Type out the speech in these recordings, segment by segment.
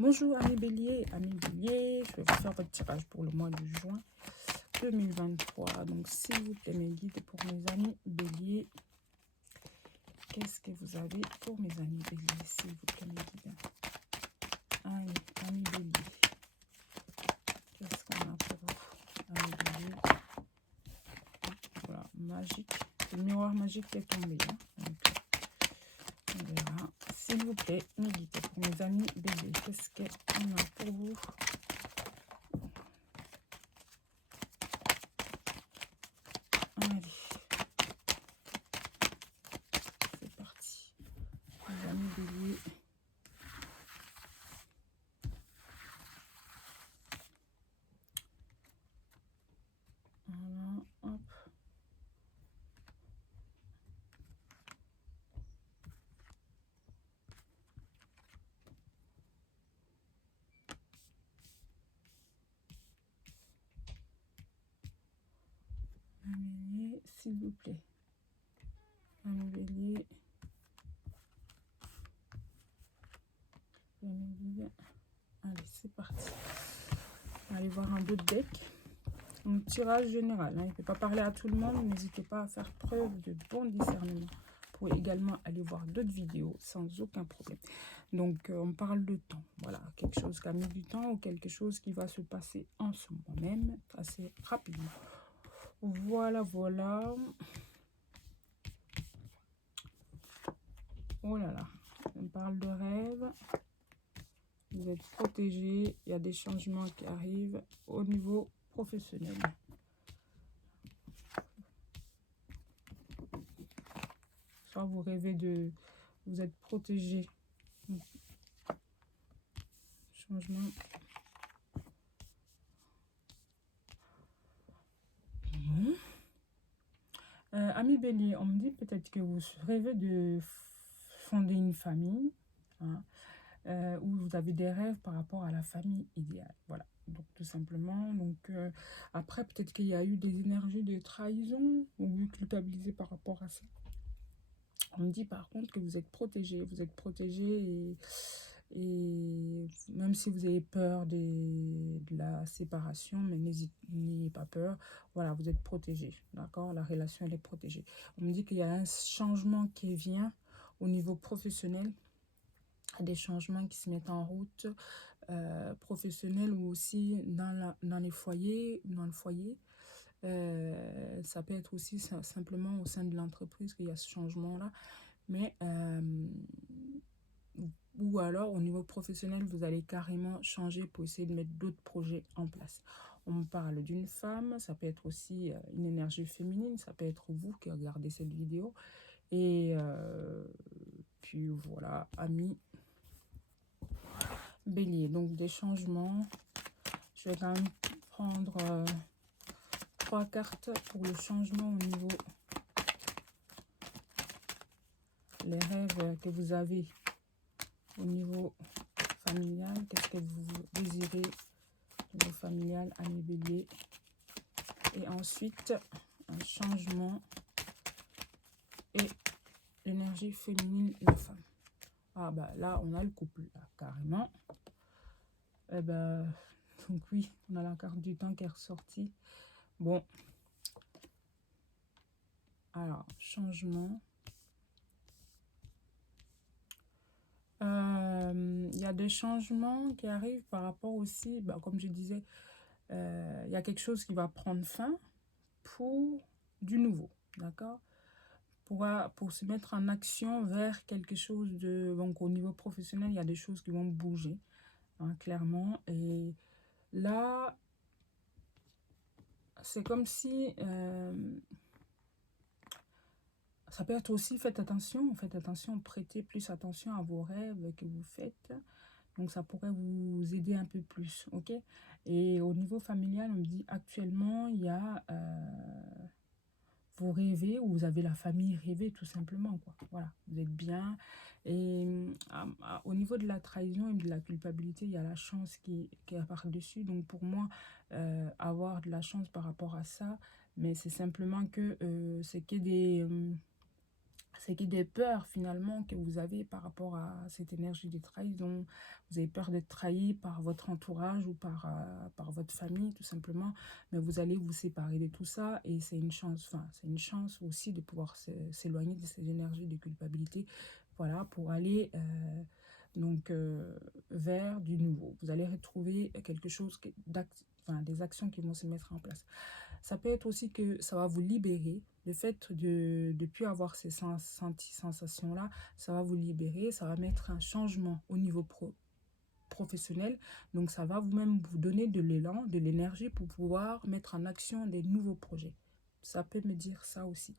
Bonjour amis bélier, je vais vous faire votre tirage pour le mois de juin 2023. Donc s'il vous plaît mes guides pour mes amis bélier, qu'est-ce que vous avez pour mes amis bélier, s'il vous plaît mes guides? Allez, amis bélier, qu'est-ce qu'on a pour vous, amis bélier? Voilà, magique, le miroir magique est tombé, hein. Donc, on verra. S'il vous plaît, mes guides, pour mes amis béliers, qu'est-ce qu'on a pour vous? Allez, c'est parti. Les amis béliers. Voilà, hop. Bélier, s'il vous plaît. Bélier. Allez, c'est parti. Allez voir un bout de deck. Un tirage général. Hein. Il ne peut pas parler à tout le monde. N'hésitez pas à faire preuve de bon discernement. Vous pouvez également aller voir d'autres vidéos sans aucun problème. Donc, on parle de temps. Voilà, quelque chose qui a mis du temps ou quelque chose qui va se passer en ce moment même, assez rapidement. Voilà, voilà. Oh là là, on parle de rêve. Vous êtes protégé. Il y a des changements qui arrivent au niveau professionnel. Soit vous rêvez de... Vous êtes protégé. Changement. Bon. Ami bélier, on me dit peut-être que vous rêvez de fonder une famille. Hein, où vous avez des rêves par rapport à la famille idéale. Voilà. Donc tout simplement. Donc après, peut-être qu'il y a eu des énergies de trahison. Ou vous culpabilisez par rapport à ça. On me dit par contre que vous êtes protégé. Vous êtes protégé et même si vous avez peur de la séparation, mais n'ayez pas peur. Voilà, vous êtes protégé. D'accord? La relation, elle est protégée. On me dit qu'il y a un changement qui vient au niveau professionnel. Des changements qui se mettent en route, professionnels ou aussi dans les foyers, dans le foyer. Ça peut être aussi simplement au sein de l'entreprise qu'il y a ce changement-là. Mais, ou alors au niveau professionnel, vous allez carrément changer pour essayer de mettre d'autres projets en place. On me parle d'une femme, ça peut être aussi une énergie féminine, ça peut être vous qui regardez cette vidéo. Et puis voilà, amis bélier, donc des changements. Je vais quand même prendre 3 cartes pour le changement au niveau les rêves que vous avez au niveau familial. Qu'est-ce que vous désirez au niveau familial, amis bélier? Et ensuite un changement et l'énergie féminine, la femme. Ah bah là on a le couple là, carrément. Eh ben donc oui, on a la carte du temps qui est ressortie. Bon, alors changement. Il y a des changements qui arrivent par rapport aussi, bah, comme je disais, il y a quelque chose qui va prendre fin pour du nouveau, d'accord, pour se mettre en action vers quelque chose de... Donc au niveau professionnel, il y a des choses qui vont bouger, hein, clairement. Et là, c'est comme si... ça peut être aussi, faites attention, prêtez plus attention à vos rêves que vous faites. Donc, ça pourrait vous aider un peu plus, ok? Et au niveau familial, on me dit actuellement, il y a... vous rêvez ou vous avez la famille rêvée, tout simplement, quoi. Voilà, vous êtes bien. Et au niveau de la trahison et de la culpabilité, il y a la chance qui est par-dessus. Donc, pour moi, avoir de la chance par rapport à ça, mais c'est simplement que c'est que des... C'est que des peurs finalement que vous avez par rapport à cette énergie de trahison. Vous avez peur d'être trahi par votre entourage ou par votre famille tout simplement. Mais vous allez vous séparer de tout ça et c'est une chance. Enfin, c'est une chance aussi de pouvoir s'éloigner de ces énergies de culpabilité. Voilà, pour aller vers du nouveau. Vous allez retrouver quelque chose, enfin, des actions qui vont se mettre en place. Ça peut être aussi que ça va vous libérer. Le fait de ne plus avoir ces sensations-là, ça va vous libérer. Ça va mettre un changement au niveau professionnel. Donc, ça va vous-même vous donner de l'élan, de l'énergie pour pouvoir mettre en action des nouveaux projets. Ça peut me dire ça aussi.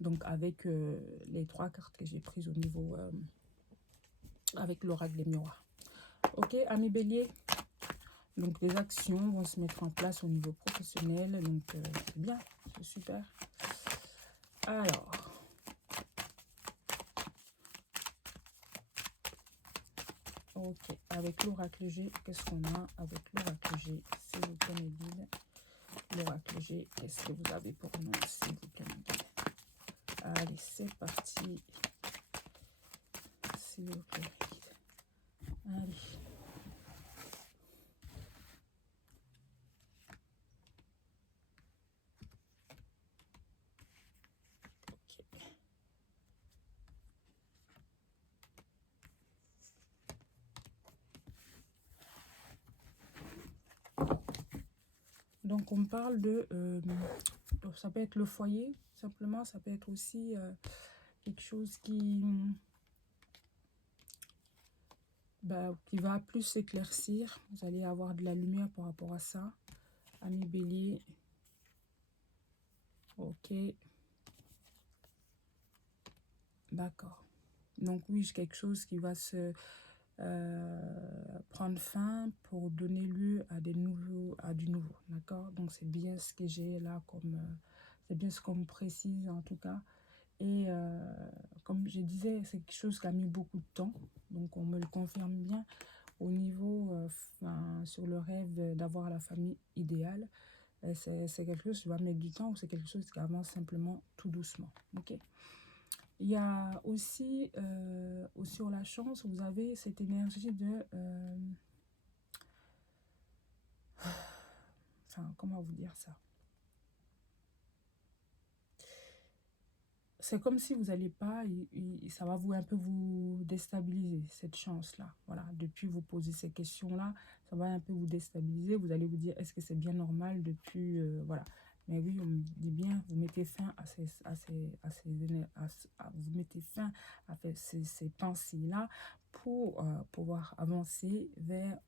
Donc, avec les 3 cartes que j'ai prises au niveau... avec l'oracle des miroirs. Ok, amis bélier. Donc, les actions vont se mettre en place au niveau professionnel. Donc, c'est bien, c'est super. Alors, ok, avec l'oracle G, qu'est-ce qu'on a avec l'oracle G? S'il vous plaît, mes guides. L'oracle G, qu'est-ce que vous avez pour nous? S'il vous plaît, mes guides. Allez, c'est parti. S'il vous plaît, mes guides. Allez. Donc, on parle de... ça peut être le foyer, simplement. Ça peut être aussi quelque chose qui va plus s'éclaircir. Vous allez avoir de la lumière par rapport à ça. Amis bélier. Ok. D'accord. Donc, oui, j'ai quelque chose qui va se... prendre fin pour donner lieu à du nouveau, d'accord. Donc c'est bien ce que j'ai là comme c'est bien ce qu'on me précise en tout cas. Et comme je disais, c'est quelque chose qui a mis beaucoup de temps, donc on me le confirme bien au niveau sur le rêve d'avoir la famille idéale. C'est quelque chose qui va mettre du temps ou c'est quelque chose qui avance simplement tout doucement, ok. Il y a aussi, sur la chance, vous avez cette énergie de... enfin, comment vous dire ça? C'est comme si vous n'allez pas, ça va un peu vous déstabiliser, cette chance-là. Voilà, depuis vous poser ces questions-là, ça va un peu vous déstabiliser. Vous allez vous dire, est-ce que c'est bien normal depuis... voilà. Mais oui, on me dit bien, vous mettez fin vous mettez fin à ces pensées-là pour pouvoir avancer vers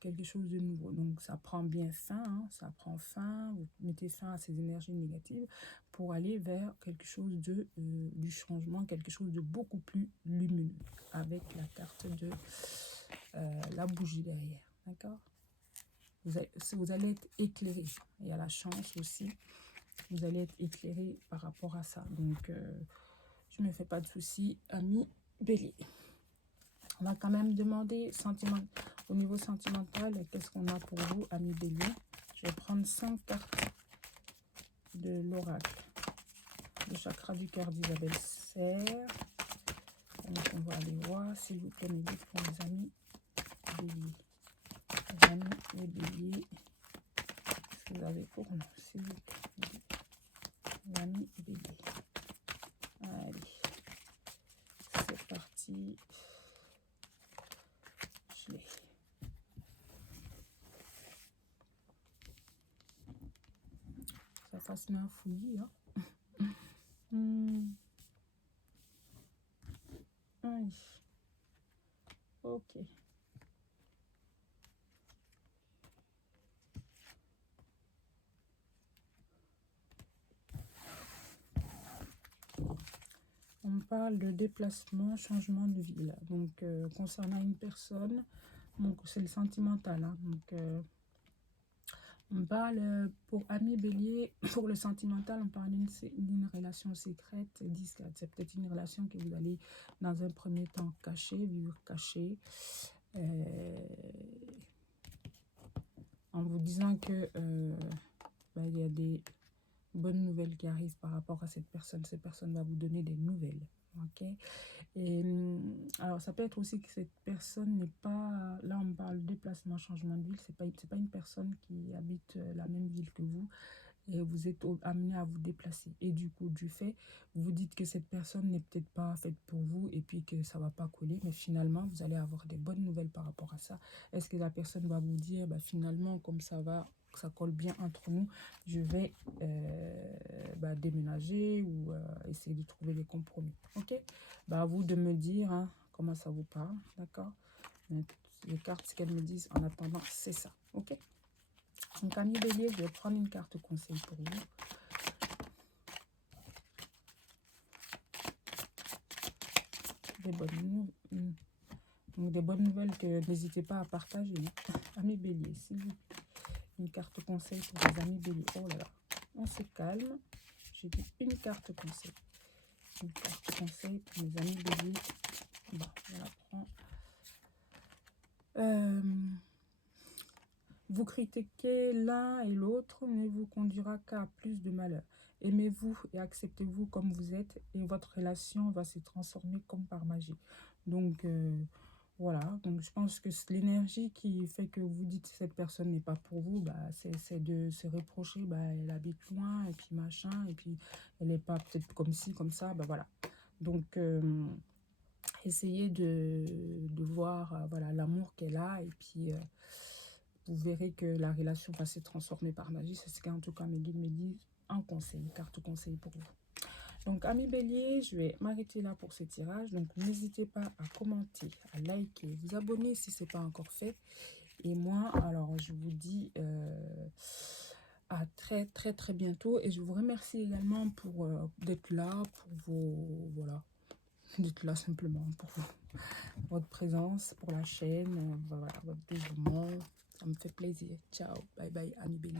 quelque chose de nouveau. Donc, ça prend bien fin, hein, ça prend fin, vous mettez fin à ces énergies négatives pour aller vers quelque chose du changement, quelque chose de beaucoup plus lumineux, avec la carte de la bougie derrière, d'accord. Vous allez être éclairé. Il y a la chance aussi. Vous allez être éclairé par rapport à ça. Donc, je ne me fais pas de soucis, amis bélier. On va quand même demander au niveau sentimental, qu'est-ce qu'on a pour vous, amis bélier. Je vais prendre 5 cartes de l'oracle. Le chakra du cœur d'Isabelle Serre. Donc, on va aller voir, s'il vous plaît, mes guides pour les amis béliers. Les amis les béliers. Qu'est-ce que vous avez pour nous, s'il vous plaît, les amis béliers. Allez, c'est parti. Je l'ai. Ça fasse un fouillis, hein. Oui. Ok. On parle de déplacement, changement de ville. Donc, concernant une personne, donc c'est le sentimental, hein. Donc, on parle pour amis bélier, pour le sentimental, on parle d'une relation secrète, discrète. C'est peut-être une relation que vous allez, dans un premier temps, vivre caché. En vous disant que il y a bonne nouvelle qui arrive par rapport à cette personne. Cette personne va vous donner des nouvelles. Ok. Et alors, ça peut être aussi que cette personne n'est pas... Là, on parle déplacement, changement de ville. C'est pas une personne qui habite la même ville que vous. Et vous êtes amené à vous déplacer. Et du coup, du fait, vous dites que cette personne n'est peut-être pas faite pour vous et puis que ça va pas coller. Mais finalement, vous allez avoir des bonnes nouvelles par rapport à ça. Est-ce que la personne va vous dire, bah, finalement, comme ça va, ça colle bien entre nous, je vais bah, déménager ou essayer de trouver des compromis. Ok, bah, à vous de me dire hein, comment ça vous parle. D'accord. Les cartes, ce qu'elles me disent en attendant, c'est ça. Ok. Donc, ami Bélier, je vais prendre une carte conseil pour vous. Des bonnes nouvelles que n'hésitez pas à partager. Hein. Ami Bélier, s'il vous plaît. Une carte conseil pour les amis Bélier. Oh là là, on se calme. J'ai dit une carte conseil. Une carte conseil pour mes amis Bélier. Bon, on la prend. Vous critiquer l'un et l'autre ne vous conduira qu'à plus de malheur. Aimez-vous et acceptez-vous comme vous êtes et votre relation va se transformer comme par magie. Donc, voilà. Donc, je pense que l'énergie qui fait que vous dites que cette personne n'est pas pour vous, bah, c'est de se reprocher, bah, elle habite loin et puis machin, et puis elle n'est pas peut-être comme ci, comme ça, bah voilà. Donc, essayez de voir voilà, l'amour qu'elle a et puis vous verrez que la relation va se transformer par magie. C'est ce qu'en tout cas mes guides me disent en conseil, carte conseil pour vous. Donc, amis Bélier, je vais m'arrêter là pour ce tirage. Donc, n'hésitez pas à commenter, à liker, vous abonner si ce n'est pas encore fait. Et moi, alors, je vous dis à très, très, très bientôt. Et je vous remercie également pour d'être là, pour vos... Voilà, d'être là simplement, pour votre présence, pour la chaîne, voilà, votre dévouement. Ça me fait plaisir. Ciao, bye bye, amis Bélier.